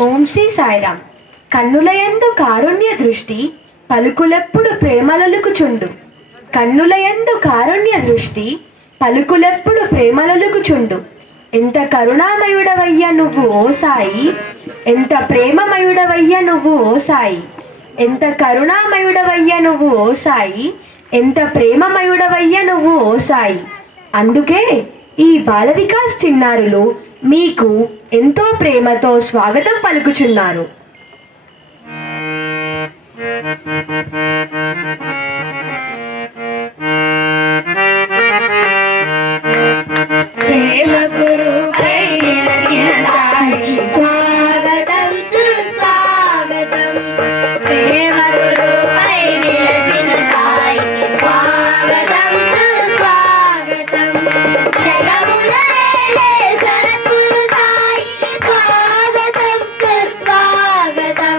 ఓం శ్రీ సాయిరామ్. కన్నులయందు కారుణ్య దృష్టి, పలుకులెప్పుడు ప్రేమలొలుకుచుండు. కన్నులయందు కారుణ్య దృష్టి, పలుకులెప్పుడు ప్రేమలొలుకుచుండు. ఎంత కరుణామయుడవయ్య నువ్వు ఓ సాయి, ఎంత ప్రేమమయుడవయ్య నువ్వు ఓ సాయి. ఎంత కరుణామయుడవయ్య నువ్వు ఓ సాయి, ఎంత ప్రేమమయుడవయ్య నువ్వు ఓ సాయి. అందుకే ఈ బాల వికాస్ చిన్నారులు మీకు ఎంతో ప్రేమతో స్వాగతం పలుకుచున్నారు. ప్రేమ గురుపై నిలచిన సాయికి స్వాగతం సుస్వాగతం. ప్రేమ గురుపై నిలచిన సాయికి స్వాగతం సుస్వాగతం. జగమున నేలే సద్గురు సాయికి స్వాగతం సుస్వాగతం.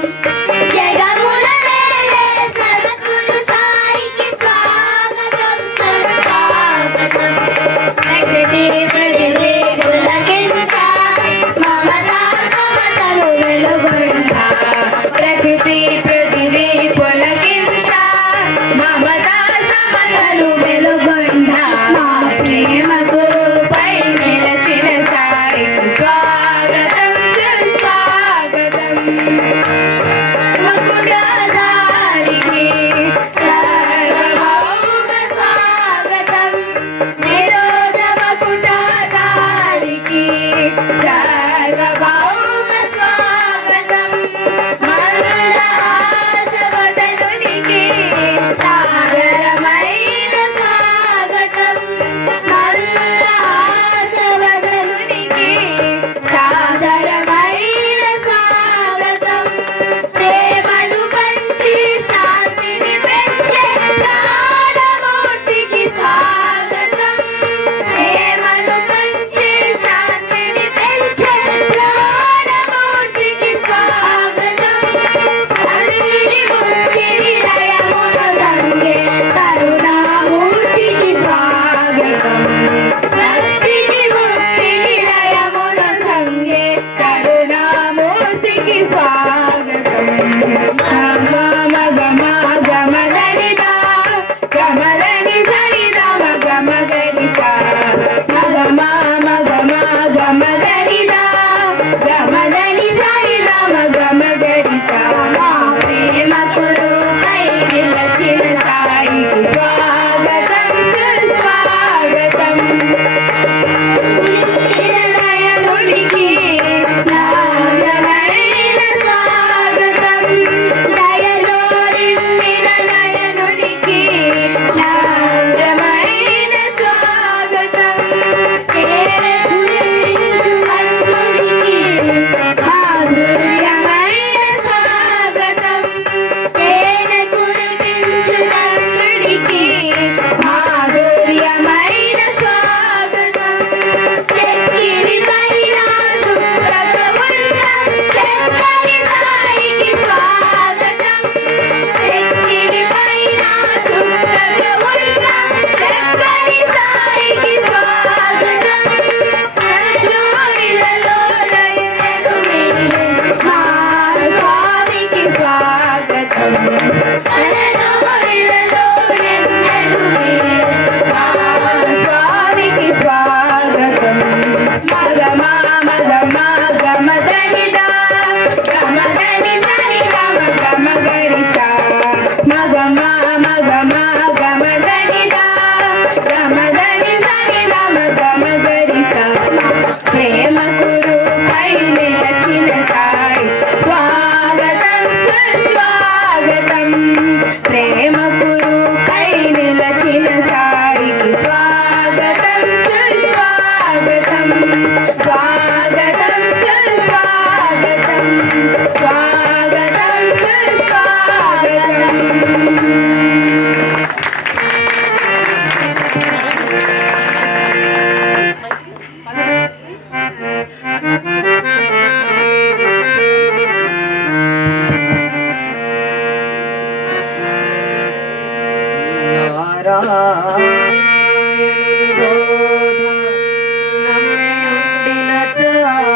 జగమున నేలే సద్గురు సాయికి స్వాగతం సుస్వాగతం. ప్రకృతి పృథివీ పులకించ మమతా సమతలు వెలుగొండ. ప్రకృతి పృథివీ పులకించ మమతా సమతలు వెలుగొండ. మా ప్రేమ గురుపై నిలచిన సాయికి స్వాగతం సుస్వాగతం. మకుటాధారికి సర్వభౌమ స్వాగతం. నిరోధ మకుటాధారికి సర్వభౌమ స్వాగతం. మందహాసవదనునికి సాగరమైన స్వాగతం. మందహాసవదనునికి సాగరమైన స్వాగతం. ప్రేమను పంచి శాంతిని పెంచే ప్రాణమూర్తికి స్వాగతం. ప్రేమను పంచి శాంతిని పెంచే ప్రాణమూర్తికి స్వాగతం. సంగిని ముక్తిని లయమున సంగే కరుణామూర్తికి స్వాగతం. సంగిని ముక్తిని లయమున సంగే కరుణామూర్తికి స్వాగతం. గమగమగమదనిదా గమదని సరిదా మగమగనిసా. మగమగమగమదనిదా గమదని సరిదా మగమగనిసా. మా ప్రేమ గురుపై నిలచిన సాయికి స్వాగతం సుస్వాగతం. నయనుడికి నావ్యమైన స్వాగతం. దయలో నిండిన నయనుడికి నావ్యమైన స్వాగతం. తేనె కురిపించు కన్నుడికి మాధుర్యమైన స్వాగతం. తేనె కురిపించు కన్నుడికి మాధుర్యమైన స్వాగతం. చక్కిరి పైన శుభ్రత ఉన్న చక్కని సాయికి స్వాగతం. చక్కిరి పైన శుభ్రత ఉన్న చక్కని సాయికి స్వాగతం. అలలో ఇలలో నన్నెడు వీడు మా స్వామికి స్వాగతం. అలలో ఇలలో నన్నెడు వీడు మా స్వామికి స్వాగతం. మగమా మగమా గమదనిదా గమదని సరిదా మగమగరిసా. మగమా మగమా గమదనిదా గమదని సరిదా మగమగరిసా. ప్రేమ గురుపై నిలచిన సాయి స్వాగతం సుస్వాగతం. ప్రేమ గురుపై నిలచిన సాయికి స్వాగతం సుస్వాగతం. స్వాగతం సుస్వాగతం. స్వాగతం సుస్వాగతం. నారాయణుని బోధ నమ్మి ఉండిన చాలు.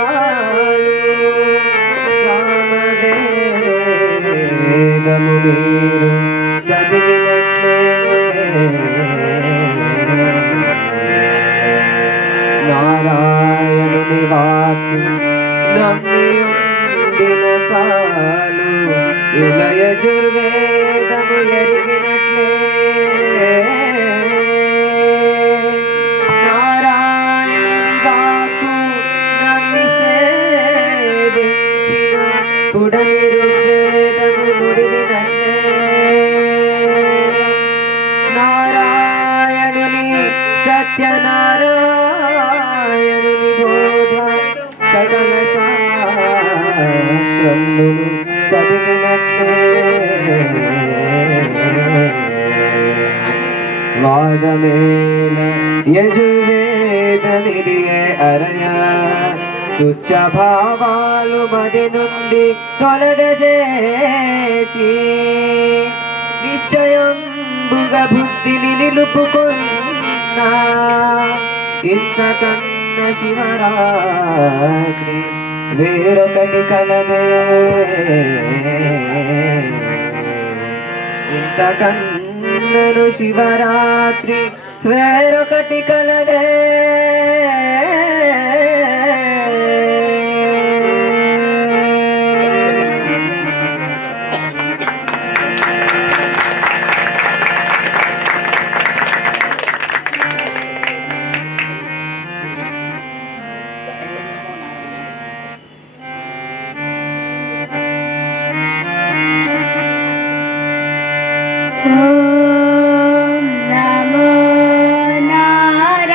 ఉండిన చాలు ఇలయజుర్వేదము ఎరిగినట్లే నారాయణుని వాక్కు నమ్మి సేవించిన కుడని ఋగ్వేదము నుడివినట్లే నారాయణుని సత్యనారాయణుని బోధ సకల శాస్త్రములు చదివినట్లే వాదమేల యజుర్వేదమిదియే అరయ తుచ్చ భావాలు మది నుండి తొలగజేసి నిశ్చయంబుగ బుద్ధిని నిలుపుకున్నా ఇంతకన్న శివరాత్రి వేరొకటి కలదే ఇంతకన్నను శివరాత్రి వేరొకటి కలదే నమో నారాయణాయ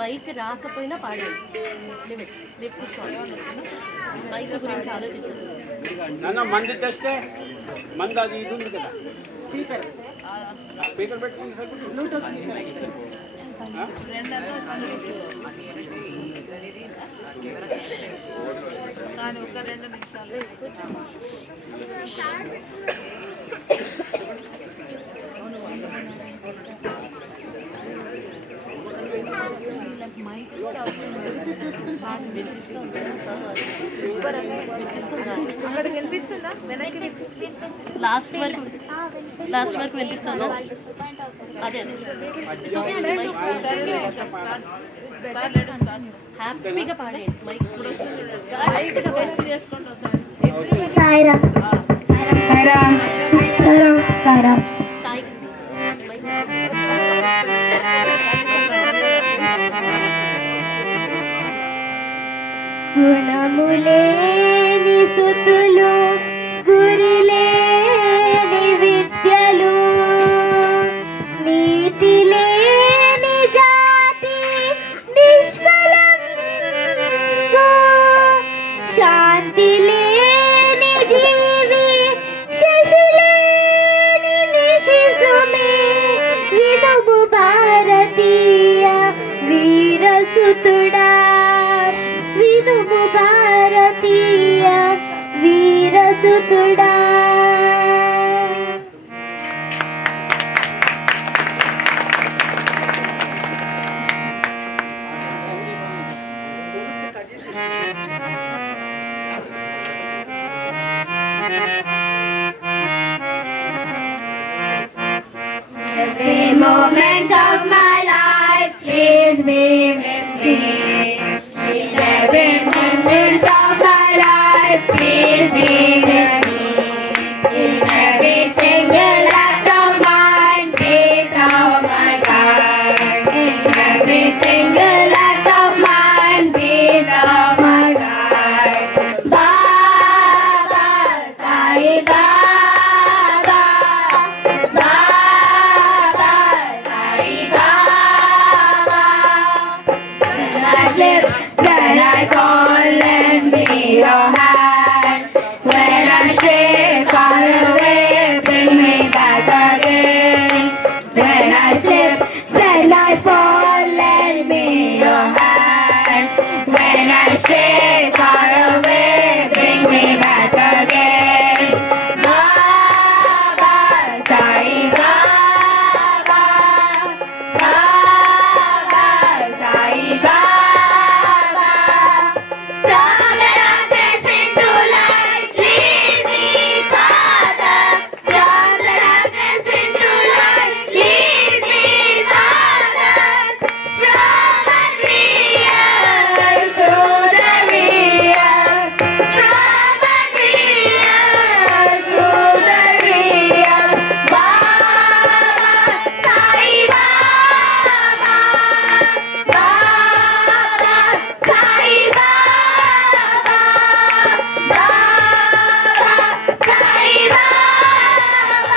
మైక్ రాకపోయినా పాడాడు. మైక్ గురించి ఆలోచించదు. నాన్న మంది తెస్తే మంది అది ఇది ఉంది కదా స్పీకర్ పెట్టుకుని బ్లూటూత్ కానీ ఒక 2 నిమిషాల్లో అక్కడికి వినిపిస్తుందా? వెనక్కి లాస్ట్ వరకు వినిపిస్తుందా? అదే హ్యాపీగా పాడేయండి. మైక్ బెస్ట్ చేసుకుంటాం సార్. సాయిరామ్ సాయిరామ్ సాయిరామ్ సాయిరామ్ గుణములేని సుతులు గురిలేని విద్యలు నీతి లేని జాతి నిష్ఫలంబు శాంతి లేని జీవి శశిలేని నిశిసుమే వినుము భారతీయ వీరసుతుడా వినుము భారతీయ వీరసుతుడా. Every moment of my life, please be with me. In every moment of my life, please be with me. In every single act of mine, beat of my God. In every single act of mine, beat of my God. Baba, Sai Baba, Baba, Sai Baba. When I slip, when I fall, lend me your hand. When I stray far away, bring me back again. When I slip, when I fall, lend me your hand. When I stray far away, bring me back again. Baba, Sai Baba, Baba, Sai Baba. From the darkness into light, lead me, Father. From the darkness into light, lead me, Father. From unreal to the real. From unreal to the real. Baba, Sai Baba, Baba, Sai Baba, Baba, Sai Baba.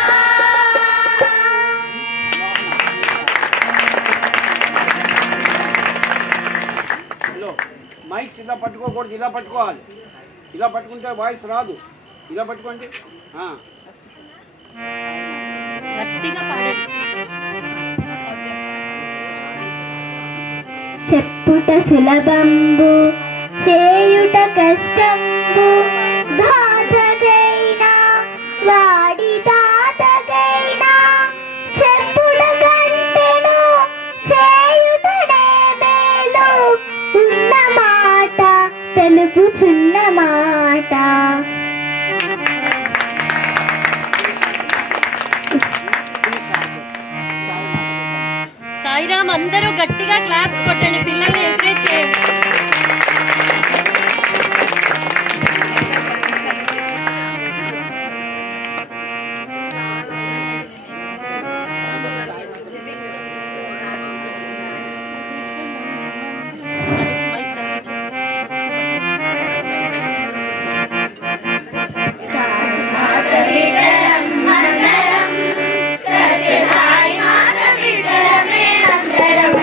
Hello mics ఇలా పట్టుకోకూడదు ఇలా పట్టుకోవాలి ఇలా పట్టుకుంటే voice రాదు ఇలా పట్టుకోండి గట్టిగా పాడండి. చెప్పుట సులభంబు చేయుట కష్టంబు బాధగైనా వాడి దాతగైనా చెప్పుట కంటెను చేయుటనే మేలు ఉన్న మాట తెలుపుచున్న మాట. సాయిరామ్ అందరూ గట్టిగా క్లాప్స్ కొట్టండి. పిల్లల్ని ఎంకరేజ్ చేయండి. మాతవిడరం మందరం సత్య సాయి మాతవిడరమే అందరం.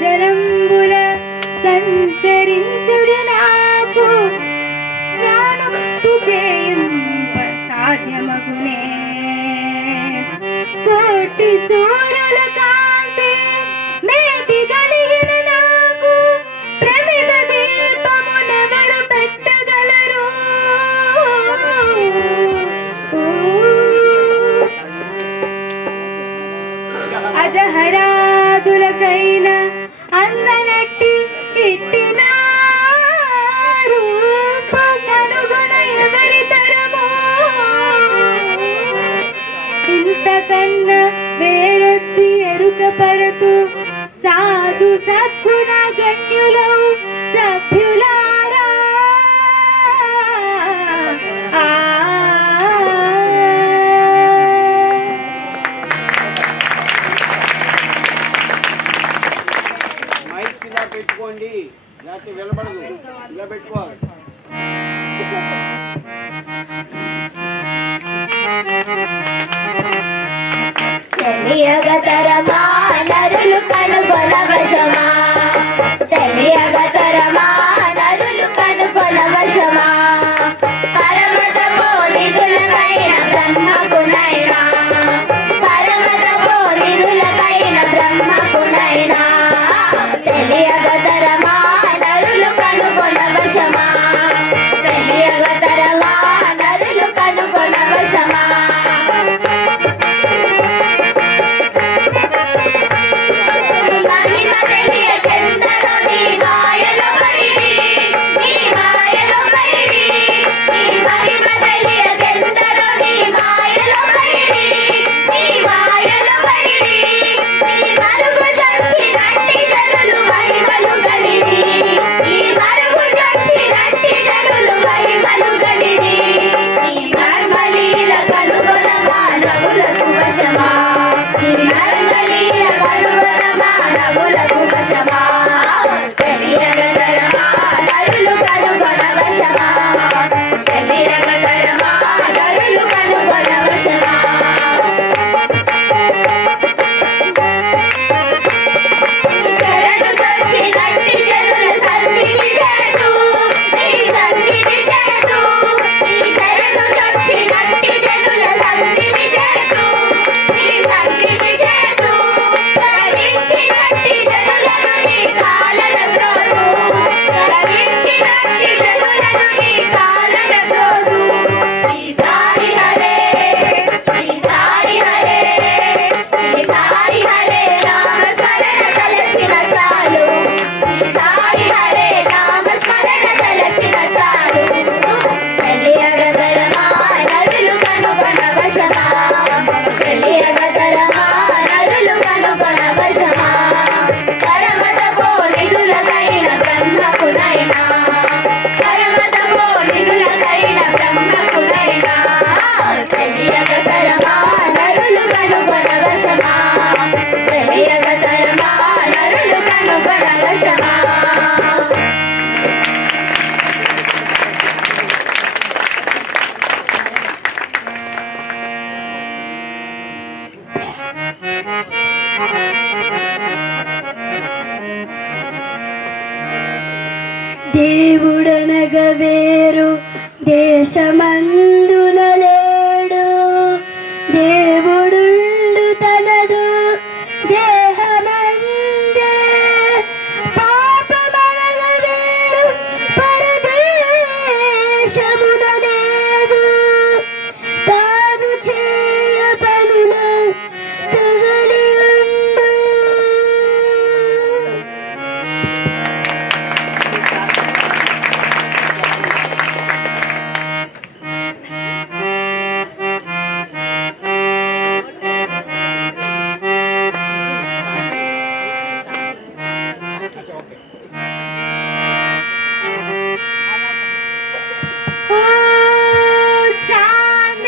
జలంబుల సంచరించుడు నాకు స్నానము చేయుంప సాధ్యమగునే కోటి సూర్యుల కాంతి మేటి కలిగిన నాకు ప్రమిద దీపమునెవరు పెట్టగలరు అజహరాదులకైన అందనట్టి ఇట్టిన రూపమనుగుణ ఎవరి తరమో ఇంతకన్నా వేరొత్తి ఎరుక పరతు సాధు సద్గుణ గణ్యులవు సభ్యులారా మైక్స్ ఇలా పెట్టుకోండి, లేకపోతే వినబడదు. ఇలా పెట్టుకోవాలి. తెలియగతరమా